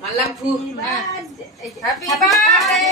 মারলাম ফু। Happy birthday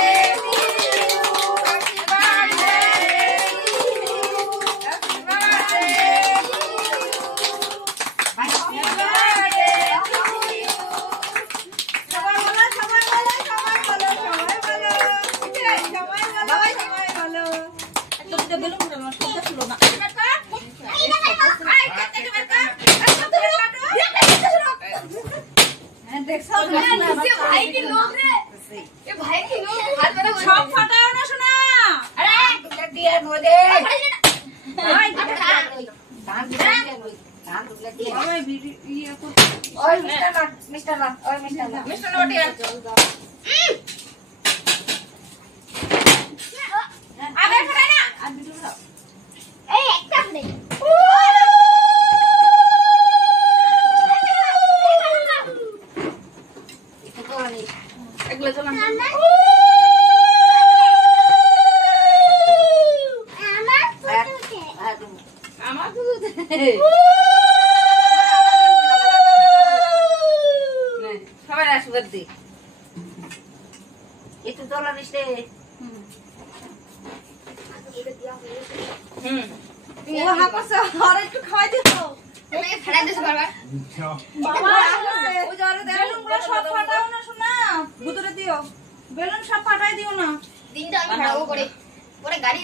সবাই আশীর্বাদ দি একটু তোলা নিচ্ছে একটু খাওয়াই দিও সব ফাটাও না শোনা ভিতরে দিও বেলুন সব ফাটাই দিও না দিনটা আমি ভাড়াবো করে গাড়ি